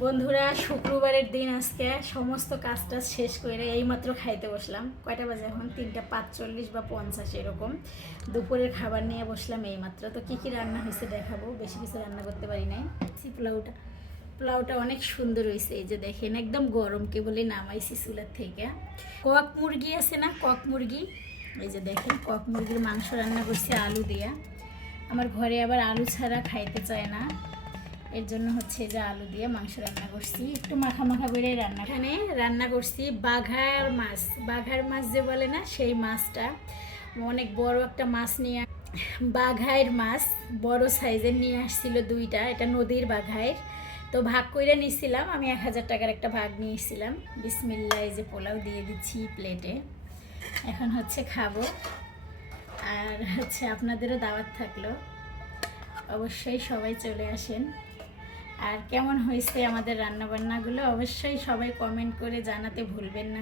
বন্ধুরা, শুক্রবারের দিন আজকে সমস্ত কাজটা শেষ করে এইমাত্র খাইতে বসলাম। কয়টা বাজে এখন? 3:45 বা 50 এরকম। দুপুরের খাবার নিয়ে বসলাম এইমাত্র। তো কী কী রান্না হয়েছে দেখাবো। বেশি কিছু রান্না করতে পারি নাই। পোলাওটা পোলাওটা অনেক সুন্দর হয়েছে। এই যে দেখেন, একদম গরম, কেবলই নামাইছি চুলার থেকে। কক মুরগি আছে না, কক মুরগি, এই যে দেখেন কক মুরগির মাংস রান্না করছি আলু দিয়া। আমার ঘরে আবার আলু ছাড়া খাইতে চায় না, এর জন্য হচ্ছে যে আলু দিয়ে মাংস রান্না করছি, একটু মাখা মাখা করে রান্না। এখানে রান্না করছি বাঘার মাছ, বাঘার মাছ যে বলে না, সেই মাছটা। অনেক বড় একটা মাছ নিয়ে, বাঘাইর মাছ বড় সাইজের নিয়ে আসছিল দুইটা। এটা নদীর বাঘাইর। তো ভাগ করে নিয়েছিলাম আমি, 1000 টাকার একটা ভাগ নিয়ে এসেছিলাম। বিসমিল্লাহ, এই যে পোলাও দিয়ে দিচ্ছি প্লেটে। এখন হচ্ছে খাবো। আর হচ্ছে আপনাদেরও দাওয়াত থাকলো, অবশ্যই সবাই চলে আসেন। আর কেমন হয়েছে আমাদের রান্নাবান্নাগুলো অবশ্যই সবাই কমেন্ট করে জানাতে ভুলবেন না।